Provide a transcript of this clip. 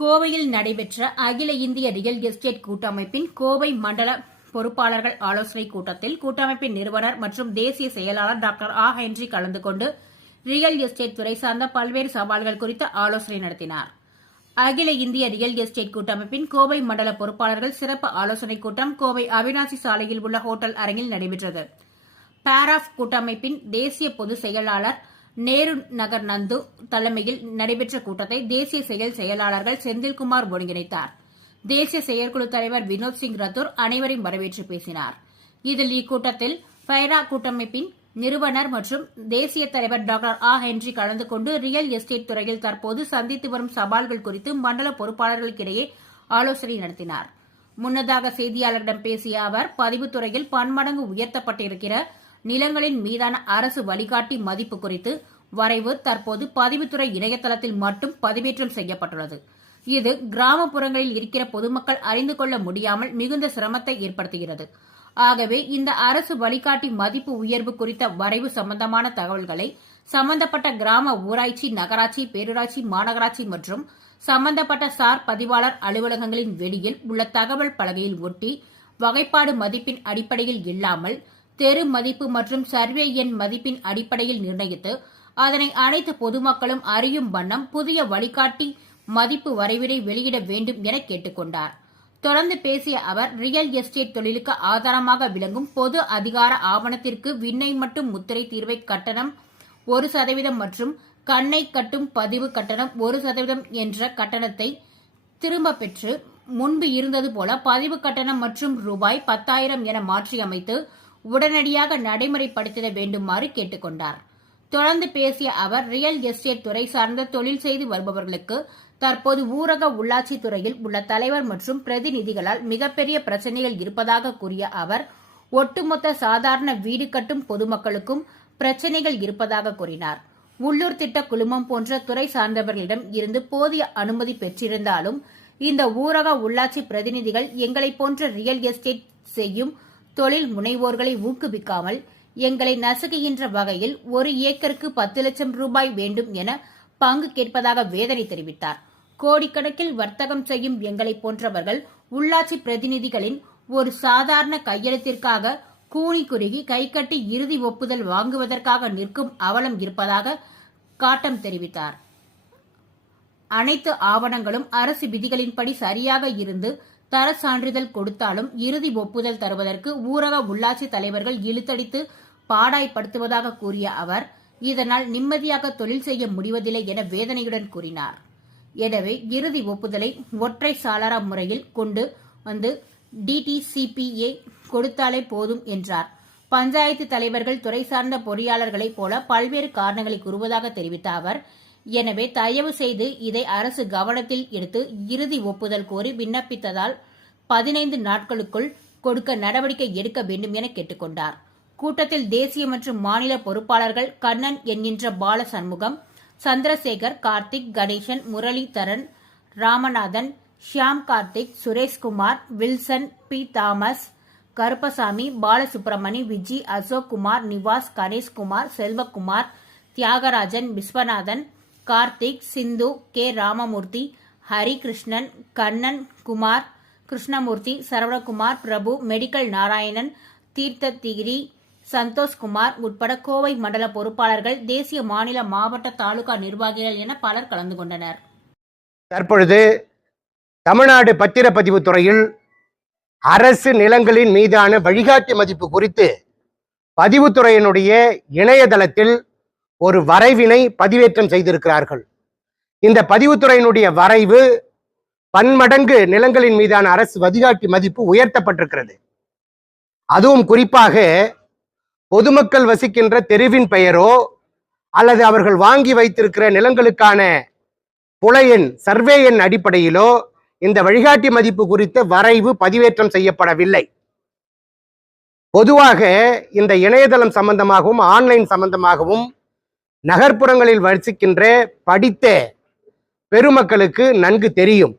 கோவையில் நடைபெற்ற அகில இந்திய ரியல் எஸ்டேட் கூட்டமைப்பின் கோவை மண்டல பொறுப்பாளர்கள் ஆலோசனைக் கூட்டத்தில் கூட்டமைப்பின் நிறுவனர் மற்றும் தேசிய செயலாளர் டாக்டர் ஹென்றி கலந்து கொண்டு ரியல் எஸ்டேட் துறை சார்ந்த பல்வேறு சவால்கள் குறித்து ஆலோசனை நடத்தினார். அகில இந்திய ரியல் எஸ்டேட் கூட்டமைப்பின் கோவை மண்டல பொறுப்பாளர்கள் சிறப்பு ஆலோசனைக் கூட்டம் கோவை அவினாசி சாலையில் உள்ள ஹோட்டல் அரங்கில் நடைபெற்றது. பாராஃப் கூட்டமைப்பின் தேசிய பொதுச் செயலாளர் நேரு நகர் நந்து தலைமையில் நடைபெற்ற கூட்டத்தை தேசிய செயலாளர்கள் செந்தில்குமார் ஒருங்கிணைத்தார். தேசிய செயற்குழு தலைவர் வினோத் சிங் ரத்தோர் அனைவரையும் வரவேற்று பேசினார். இதில் இக்கூட்டத்தில் பைரா கூட்டமைப்பின் நிறுவனர் மற்றும் தேசிய தலைவர் டாக்டர் ஹென்றி கலந்து கொண்டு ரியல் எஸ்டேட் துறையில் தற்போது சந்தித்து வரும் சவால்கள் குறித்து மண்டல பொறுப்பாளர்களுக்கிடையே ஆலோசனை நடத்தினார். முன்னதாக செய்தியாளர்களிடம் பேசிய அவர், பதிவுத்துறையில் பன்மடங்கு உயர்த்தப்பட்டிருக்கிற நிலங்களின் மீதான அரசு வழிகாட்டி மதிப்பு குறித்து வரைவு தற்போது பதிவுத்துறை இணையதளத்தில் மட்டும் பதிவேற்றம் செய்யப்பட்டுள்ளது. இது கிராமப்புறங்களில் இருக்கிற பொதுமக்கள் அறிந்து கொள்ள முடியாமல் மிகுந்த சிரமத்தை ஏற்படுத்துகிறது. ஆகவே இந்த அரசு வழிகாட்டி மதிப்பு உயர்வு குறித்த வரைவு சம்பந்தமான தகவல்களை சம்பந்தப்பட்ட கிராம ஊராட்சி, நகராட்சி, பேரூராட்சி, மாநகராட்சி மற்றும் சம்பந்தப்பட்ட சார் பதிவாளர் அலுவலகங்களின் வெளியில் உள்ள தகவல் பலகையில் ஒட்டி வகைப்பாடு மதிப்பின் அடிப்படையில் இல்லாமல் தெரு மதிப்பு மற்றும் சர்வே எண் மதிப்பின் அடிப்படையில் நிர்ணயித்து அதனை அனைத்து பொதுமக்களும் அறியும் வண்ணம் புதிய வழிகாட்டி மதிப்பு வரைவினை வெளியிட வேண்டும் என கேட்டுக் கொண்டார். தொடர்ந்து பேசிய அவர், ரியல் எஸ்டேட் தொழிலுக்கு ஆதாரமாக விளங்கும் பொது அதிகார ஆவணத்திற்கு விண்ணை மட்டும் முத்திரை தீர்வை கட்டணம் 1% மற்றும் கண்ணை கட்டும் பதிவு கட்டணம் 1% என்ற கட்டணத்தை திரும்ப பெற்று முன்பு இருந்தது போல பதிவு கட்டணம் மற்றும் ரூபாய் 10,000 என மாற்றியமைத்து உடனடியாக நடைமுறைப்படுத்திட வேண்டுமாறு கேட்டுக் கொண்டார். தொடர்ந்து பேசிய அவர், ரியல் எஸ்டேட் துறை சார்ந்த தொழில் செய்து வருபவர்களுக்கு தற்போது ஊரக உள்ளாட்சி துறையில் உள்ள தலைவர் மற்றும் பிரதிநிதிகளால் மிகப்பெரிய பிரச்சனைகள் இருப்பதாக கூறிய அவர், ஒட்டுமொத்த சாதாரண வீடு கட்டும் பொதுமக்களுக்கும் பிரச்சனைகள் இருப்பதாக கூறினார். உள்ளூர் திட்ட குழுமம் போன்ற துறை சார்ந்தவர்களிடம் இருந்து போதிய அனுமதி பெற்றிருந்தாலும் இந்த ஊரக உள்ளாட்சி பிரதிநிதிகள் எங்களை போன்ற ரியல் எஸ்டேட் செய்யும் தொழில் முனைவோர்களை ஊக்குவிக்காமல் எங்களை நசுக்குகின்ற வகையில் 1 ஏக்கருக்கு 10 லட்சம் ரூபாய் வேண்டும் என பங்கு கேட்பதாக வேதனை தெரிவித்தார். கோடிக்கணக்கில் வர்த்தகம் செய்யும் எங்களை போன்றவர்கள் உள்ளாட்சி பிரதிநிதிகளின் ஒரு சாதாரண கையெழுத்திற்காக கூனி குறுகி கைகட்டி இறுதி ஒப்புதல் வாங்குவதற்காக நிற்கும் அவலம் இருப்பதாக காட்டம் தெரிவித்தார். அனைத்து ஆவணங்களும் அரசு விதிகளின்படி சரியாக இருந்து தர சான்றிதழ் கொடுத்தாலும் இறுதி ஒப்புதல் தருவதற்கு ஊரக உள்ளாட்சி தலைவர்கள் இழுத்தடித்து பாடாய்படுத்துவதாக கூறிய அவர், இதனால் நிம்மதியாக தொழில் செய்ய முடிவதில்லை என வேதனையுடன் கூறினார். எனவே இறுதி ஒப்புதலை ஒற்றை சாளர முறையில் கொண்டு வந்து டிடிசிபிஏ கொடுத்தாலே போதும் என்றார். பஞ்சாயத்து தலைவர்கள் துறை சார்ந்த பொறியாளர்களைப் போல பல்வேறு காரணங்களை கூறுவதாக தெரிவித்த அவர், எனவே தயவு செய்து இதை அரசு கவனத்தில் எடுத்து இறுதி ஒப்புதல் கோரி விண்ணப்பித்ததால் 15 நாட்களுக்குள் கொடுக்க நடவடிக்கை எடுக்க வேண்டும் என கேட்டுக் கொண்டார். கூட்டத்தில் தேசிய மற்றும் மாநில பொறுப்பாளர்கள் கண்ணன் என்கின்ற Bala Shanmugam, Chandrasekar, Karthik, Ganesan, Muralidharan, Ramanathan, Shyam Karthik, Sureshkumar, Wilson, P Thomas, Karuppasamy, Balasubramani, Viji, Ashok Kumar, Nivas, Ganeshkumar, Selvakumar, Thiyagarajan, Viswanathan, Karthik, Sindhu, K Ramamoorthy, Harikrishnan, Kannan Kumar, Krishnamoorthy, Saravanakumar, Prabhu, medical Narayanan, Theerthagiri, Santhoshkumar உட்பட கோவை மண்டல பொறுப்பாளர்கள், தேசிய, மாநில, மாவட்ட, தாலுகா நிர்வாகிகள் என பலர் கலந்து கொண்டனர். தற்பொழுது தமிழ்நாடு பத்திரப்பதிவு துறையில் அரசு நிலங்களின் மீதான வழிகாட்டி மதிப்பு குறித்து பதிவுத்துறையினுடைய இணையதளத்தில் ஒரு வரைவினை பதிவேற்றம் செய்திருக்கிறார்கள். இந்த பதிவுத்துறையினுடைய வரைவு பன்மடங்கு நிலங்களின் மீதான அரசு வழிகாட்டி மதிப்பு உயர்த்தப்பட்டிருக்கிறது. அதுவும் குறிப்பாக பொதுமக்கள் வசிக்கின்ற தெருவின் பெயரோ அல்லது அவர்கள் வாங்கி வைத்திருக்கிற நிலங்களுக்கான புல எண், சர்வே எண் அடிப்படையிலோ இந்த வழிகாட்டி மதிப்பு குறித்த வரைவு பதிவேற்றம் செய்யப்படவில்லை. பொதுவாக இந்த இணையதளம் சம்பந்தமாகவும் ஆன்லைன் சம்பந்தமாகவும் நகர்ப்புறங்களில் வசிக்கின்ற படித்த பெருமக்களுக்கு நன்கு தெரியும்.